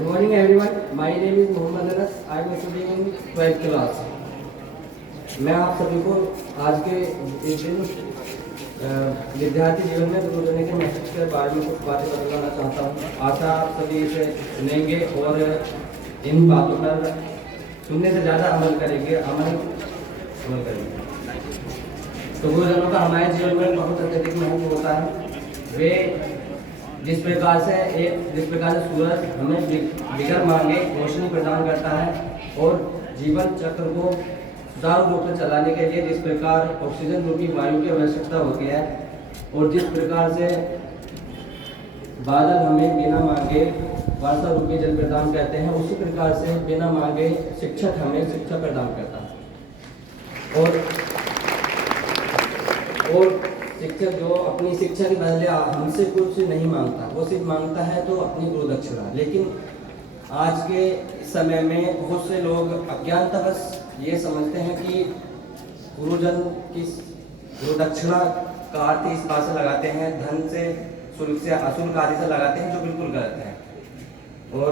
Good morning everyone. My name is Mohammad Anas. I am studying in 12th class. मैं आप सभी को आज के इस दिन विद्यार्थी जीवन में गुरुजन के महत्व के बारे में कुछ बातें बताना चाहता हूँ। आशा आप सभी इसे सुनेंगे और इन बातों पर सुनने से ज़्यादा अमल करेंगे। तो गुरुजनों का हमारे जीवन में बहुत अत्यधिक महत्व होता है। वे जिस प्रकार से सूरज हमें बिगर मांगे रोशनी प्रदान करता है और जीवन चक्र को सुचारू रूप से चलाने के लिए जिस प्रकार ऑक्सीजन रूपी वायु की आवश्यकता होती है और जिस प्रकार से बादल हमें बिना मांगे वर्षा रूपी जल प्रदान करते हैं, उसी प्रकार से बिना मांगे शिक्षक हमें शिक्षा प्रदान करता है। और शिक्षक जो अपनी शिक्षा के बदले हमसे कुछ नहीं मांगता, वो सिर्फ मांगता है तो अपनी गुरु दक्षिणा। लेकिन आज के समय में बहुत से लोग अज्ञानतावश ये समझते हैं कि गुरुजन की गुरु दक्षिणा का अर्थ इस बात से लगाते हैं, धन से शुल्क से अशुल्क आदि से लगाते हैं, जो बिल्कुल गलत है। और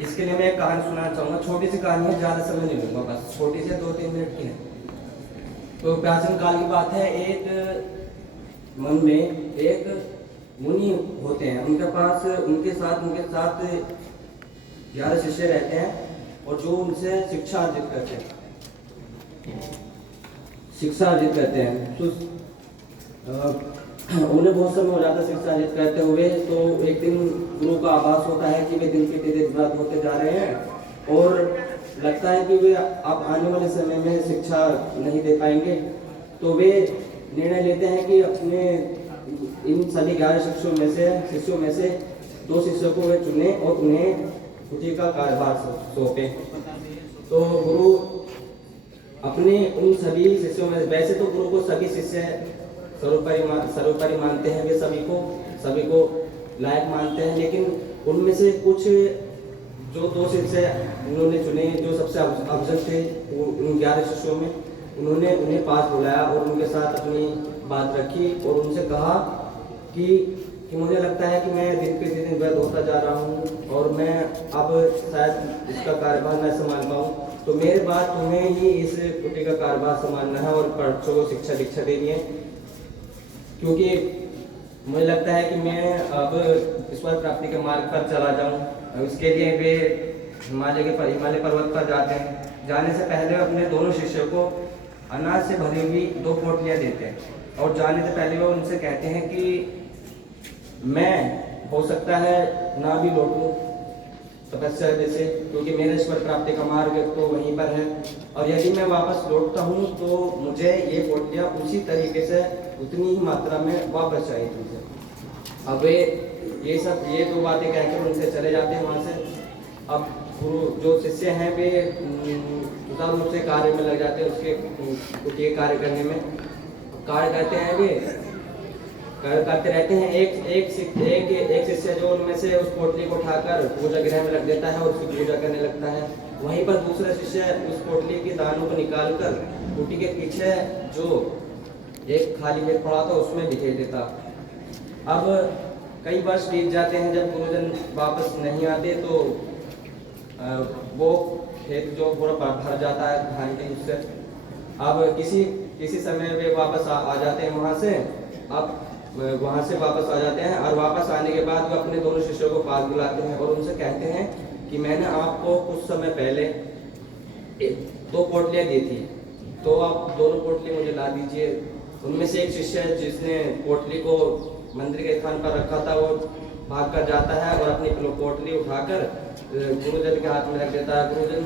इसके लिए मैं एक कहानी सुनाना चाहूँगा। छोटी सी कहानी है, ज़्यादा समय नहीं लूँगा, बस छोटी से 2-3 मिनट की है। तो प्राचीन काल की बात है, एक मन में एक मुनि होते हैं। उनके साथ 11 शिष्य रहते हैं और जो उनसे शिक्षा अर्जित करते हैं। तो उन्हें बहुत समय हो जाता है शिक्षा अर्जित करते हुए। तो एक दिन गुरु का आभास होता है कि वे दिन प्रतिदिन होते जा रहे हैं और लगता है कि वे अब आने वाले समय में शिक्षा नहीं दे पाएंगे। तो वे निर्णय लेते हैं कि अपने इन सभी 11 शिष्यों में से 2 शिष्यों को वे चुने और उन्हें कुटी का कार्यभार सौंपे। तो गुरु अपने उन सभी शिष्यों में, वैसे तो गुरु को सभी शिष्य सर्वोपरि मानते हैं, वे सभी को लायक मानते हैं, लेकिन उनमें से कुछ जो 2 शिष्य उन्होंने चुने, जो सबसे अफजल थे उन 11 शिष्यों में, उन्होंने उन्हें पास बुलाया और उनके साथ अपनी बात रखी और उनसे कहा कि मुझे लगता है कि मैं दिन प्रतिदिन व्यर्थ होता जा रहा हूँ और मैं अब शायद इसका कार्यभार न संभाल पाऊँ। तो मेरे बाद तुम्हें ही इस कुटी का कार्यभार संभालना है और बच्चों को दीक्षा देनी है, क्योंकि मुझे लगता है कि मैं अब ईश्वर प्राप्ति के मार्ग पर चला जाऊँ। इसके लिए वे हिमालय पर्वत पर जाते हैं। जाने से पहले अपने दोनों शिष्यों को अनाज से भरी हुई 2 पोटलियाँ देते हैं और जाने से पहले वो उनसे कहते हैं कि मैं हो सकता है ना भी लौटूं तपस्या जैसे, क्योंकि मेरे ईश्वर प्राप्ति का मार्ग तो वहीं पर है, और यदि मैं वापस लौटता हूँ तो मुझे ये पोटलियाँ उसी तरीके से उतनी ही मात्रा में वापस चाहिए तुमसे। अब ये 2 बातें कहकर उनसे चले जाते हैं वहाँ से। अब गुरु जो शिष्य हैं वे सुचारू रूप से कार्य में लग जाते हैं, उसके कार्य करने में कार्य करते हैं, वे करते रहते हैं। एक शिष्य जो उनमें से उस पोटली को उठाकर पूजा गृह में रख देता है और उसकी पूजा करने लगता है। वहीं पर दूसरा शिष्य उस पोटली के दानों को निकालकर कुटी के पीछे जो एक खाली पेट पड़ा था उसमें बिखेर देता। अब कई वर्ष बीत जाते हैं, जब गुरुजन वापस नहीं आते तो वो खेत जो पूरा भर जाता है धान के उससे। अब किसी समय वे वापस आ जाते हैं वहाँ से। अब वहाँ से वापस आ जाते हैं और वापस आने के बाद वो अपने दोनों शिष्यों को पास बुलाते हैं और उनसे कहते हैं कि मैंने आपको कुछ समय पहले 2 पोटलियाँ दी थी, तो आप दोनों पोटली मुझे ला दीजिए। उनमें से एक शिष्य जिसने पोटली को मंदिर के स्थान पर रखा था, वो भाग कर जाता है और अपनी पोटली उठाकर गुरुजन के हाथ में रख देता है। गुरुजन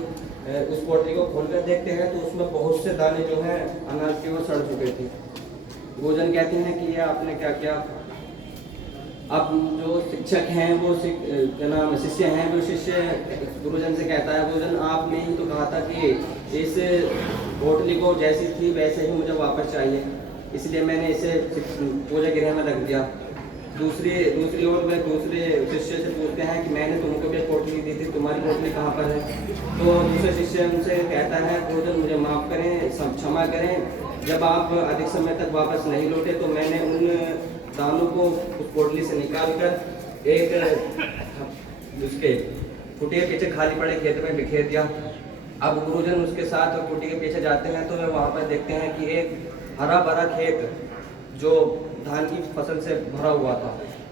उस पोटली को खोलकर देखते हैं तो उसमें बहुत से दाने जो हैं अनाज के वो सड़ चुके थे। गुरुजन कहते हैं कि ये आपने क्या किया। अब जो शिक्षक हैं वो शिष्य हैं, वो शिष्य गुरुजन से कहता है, गुरुजन आपने ही तो कहा था कि इस पोटली को जैसी थी वैसे ही मुझे वापस चाहिए, इसलिए मैंने इसे पूजा गृह में रख दिया। दूसरी ओर में दूसरे शिष्य से पूछते हैं कि मैंने तुमको भी पोटली दी थी, तुम्हारी पोटली कहाँ पर है। तो दूसरे शिष्य उनसे कहता है, गुरुजन मुझे माफ़ करें, क्षमा करें, जब आप अधिक समय तक वापस नहीं लौटे तो मैंने उन दानों को उस पोटली से निकाल कर एक उसके कुटी के पीछे खाली पड़े खेत में बिखेर दिया। अब गुरुजन उसके साथ कुटी के पीछे जाते हैं तो वे वहाँ पर देखते हैं कि एक हरा भरा खेत जो धान की फसल से भरा हुआ था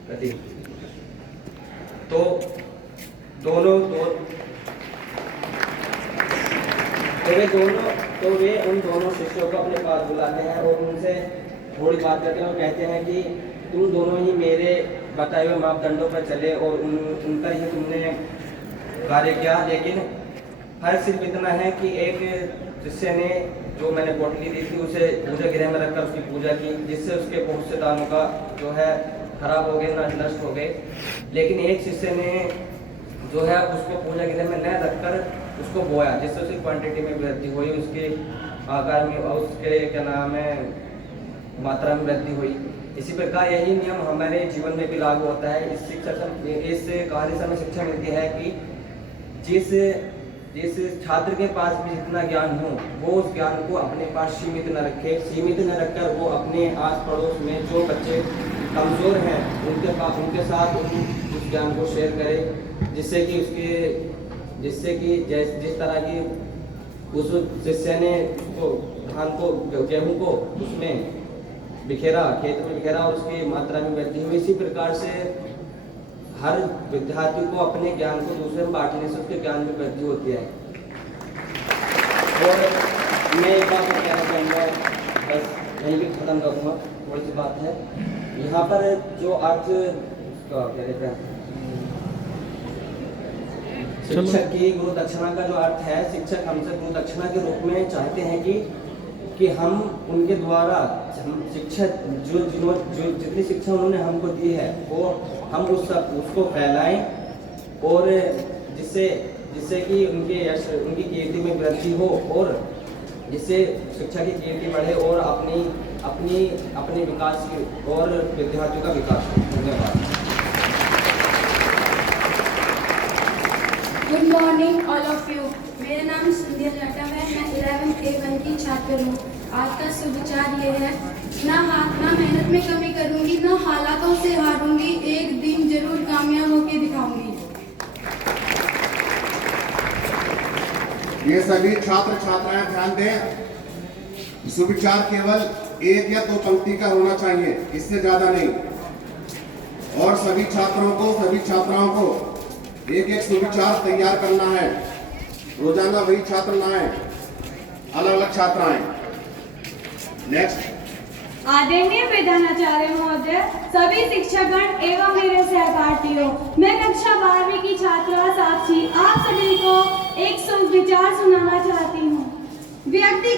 कटी। तो वे उन दोनों शिष्यों को अपने पास बुलाते हैं और उनसे थोड़ी बात करते हैं और कहते हैं कि तुम दोनों ही मेरे बताए हुए मापदंडों पर चले और उनका ही तुमने कार्य किया, लेकिन फर्क सिर्फ इतना है कि एक शिष्य ने जो मैंने पोटली दी थी उसे पूजा गृह में रखकर उसकी पूजा की, जिससे उसके बहुत से दानों का जो है खराब हो गए, नष्ट हो गए। लेकिन एक शिष्य ने जो है उसको पूजा गृह में न रखकर उसको बोया, जिससे उसकी क्वांटिटी में वृद्धि हुई, उसके आकार में, उसके क्या नाम है मात्रा में वृद्धि हुई। इसी प्रकार यही नियम हमारे जीवन में भी लागू होता है। इस कहानी से हमें शिक्षा मिलती है कि जिस छात्र के पास भी जितना ज्ञान हो वो उस ज्ञान को अपने पास सीमित न रखकर वो अपने आस पड़ोस में जो बच्चे कमज़ोर हैं उनके साथ उस ज्ञान को शेयर करे, जिससे कि जिस तरह की उस शिष्य ने धान को गेहूं को उसमें बिखेरा, खेत में बिखेरा और उसकी मात्रा में वृद्धि हुई। इसी प्रकार से हर विद्यार्थी को अपने ज्ञान को दूसरे में बांटने से उसके ज्ञान में वृद्धि होती है। और मैं एक बात कहना चाहूँगा, बस यहीं भी खत्म करूँगा। थोड़ी सी बात है यहाँ पर जो अर्थ क्या कहते हैं शिक्षक की गुरु दक्षिणा का जो अर्थ है, शिक्षक हमसे गुरु दक्षिणा के रूप में चाहते हैं कि हम उनके द्वारा शिक्षा जो जितनी शिक्षा उन्होंने हमको दी है वो हम उसको फैलाएं और जिससे कि उनकी कीर्ति में वृद्धि हो और जिससे शिक्षा की कीर्ति बढ़े और अपने विकास की और विद्यार्थियों का विकास हो। धन्यवाद। Good morning all of you. मेरा नाम संध्या जाटव है। मैं 11th A1 की छात्र हूँ। आज का सुविचार ये है, ना मेहनत में कमी करूँगी, ना हालातों से हारूंगी, एक दिन जरूर कामयाब होकर दिखाऊंगी। ये सभी छात्र छात्राएं ध्यान दें, सुविचार केवल 1 या 2 पंक्ति का होना चाहिए, इससे ज्यादा नहीं। और सभी छात्राओं को एक सुविचार तैयार करना है। रोजाना वही छात्र ना आए, अलग अलग छात्र आए। नेक्स्ट। आदरणीय प्रधानाचार्य महोदय, सभी शिक्षकगण एवं मेरे सहपाठियों, मैं कक्षा 12वीं की छात्रा साक्षी आप सभी को एक सुविचार सुनाना चाहती हूँ। व्यक्ति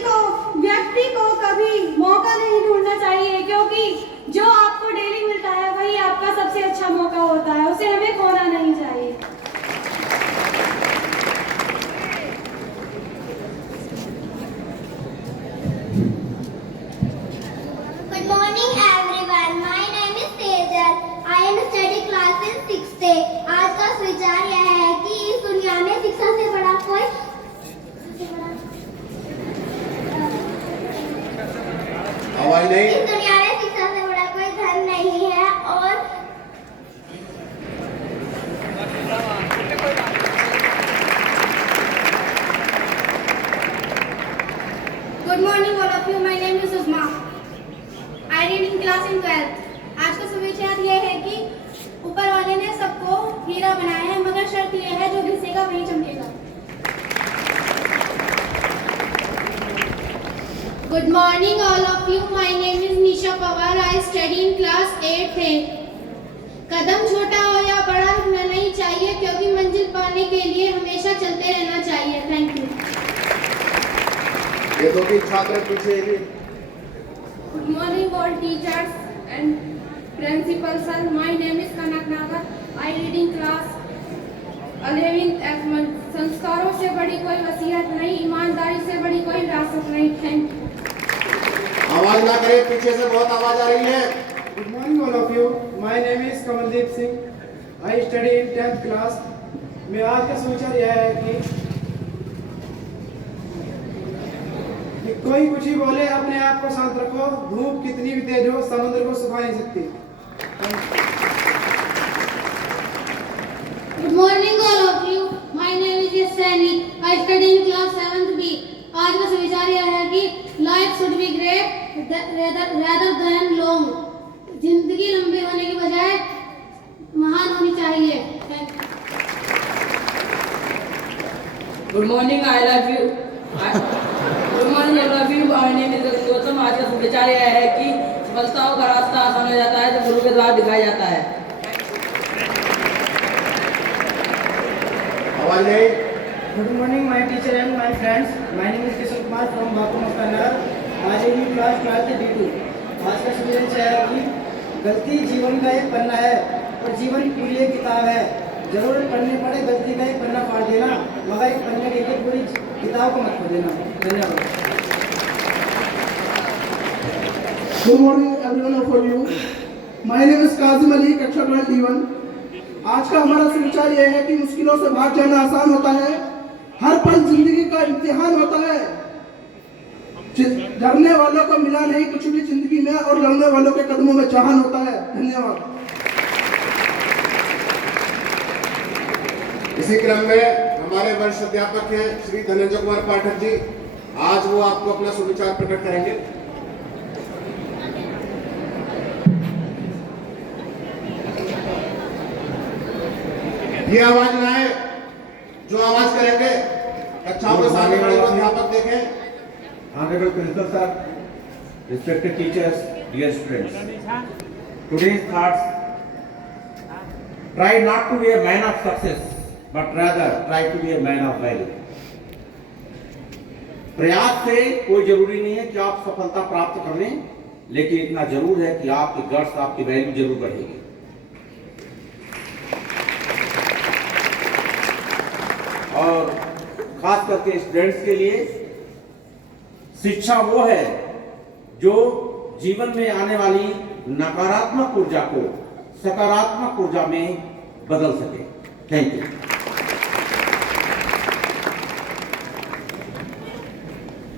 को कभी मौका नहीं ढूंढना चाहिए, क्योंकि जो आपको डेली मिलता है वही आपका सबसे अच्छा मौका होता है, उसे हमें खोना नहीं चाहिए। Good morning everyone. My name is Tejal. I am studying class in 6th A. आज का विचार यह है कि इस दुनिया में शिक्षा से बड़ा कोई आवाज नहीं। इस दुनिया में शिक्षा से बड़ा कोई धन नहीं है। और Good morning all of you. My name is Usma. I read in class in 12th. आज का सुविचार यह है कि ऊपर वाले ने सबको हीरा बनाया है, मगर शर्त यह है जो घिसेगा वही चमकेगा। Good morning all of you. My name is Nisha Pawar. I study in class 8th A. कदम छोटा हो या बड़ा रुकना नहीं चाहिए, क्योंकि मंजिल पाने के लिए हमेशा चलते रहना चाहिए। Thank you. ये 2 छात्र पीछे। Good morning all teachers and principal sir. My name is Kanak Nagar. I read in class 11th F1. संस्कारों से बड़ी कोई वसीयत नहीं, ईमानदारी से बड़ी कोई विरासत नहीं। Thank you. आवाज ना करें, पीछे से बहुत आवाज आ रही है। Good morning all of you. My name is Kamaldeep Singh. I study in 10th class. मैं आज का सुविचार यह है कि कोई कुछ ही बोले, अपने आप को शांत रखो। धूप कितनी भी तेज हो, समुद्र को सुखा नहीं सकती। Good morning all of you. Be great rather than long. जिंदगी लंबी होने की बजाय महान होनी चाहिए। Thank you. Good morning, I love you. Good morning, I love you. My name is Gautam. आज का विचार यह है कि सफलताओं का रास्ता आसान हो जाता है जब गुरु के द्वारा दिखाया जाता है। आवाज नहीं। Good morning, my teacher and my friends. My name is Kishore Kumar from Bapu Mukanagar. आज in class 12th D2. आज का सब्जेक्ट है कि गलती जीवन का एक पन्ना है और जीवन पूरी एक किताब है। जरूरत पढ़ने पड़े गलती का एक पन्ना फाड़ देना, मगर एक पन्ने के लिए पूरी किताब को मत पढ़ देना। धन्यवाद। Good morning, everyone of you. My name is Kazim Ali, कक्षा 12 D1. आज का हमारा विचार यह है कि मुश्किलों से भाग जाना आसान होता है। हर पल जिंदगी का इम्तिहान होता है। डरने वालों को मिला नहीं कुछ भी जिंदगी में, और लड़ने वालों के कदमों में जहान होता है। धन्यवाद। इसी क्रम में हमारे वरिष्ठ अध्यापक हैं श्री धनंजय कुमार पाठक जी। आज वो आपको अपना सुविचार प्रकट करेंगे। ये आवाज लाए जो आवाज करेंगे। कक्षाओं के सामने वाले अध्यापक देखें। Honorable Principal Sir, respected teachers, dear students. Today's thoughts: try not to be a man of success, but rather try to be a man of value. प्रयास से कोई जरूरी नहीं है कि आप सफलता प्राप्त कर लें, लेकिन इतना जरूर है कि आपके गट्स, आपकी वैल्यू जरूर बढ़ेगी। और खास करके स्टूडेंट्स के लिए शिक्षा वो है जो जीवन में आने वाली नकारात्मक ऊर्जा को सकारात्मक ऊर्जा में बदल सके। Thank you.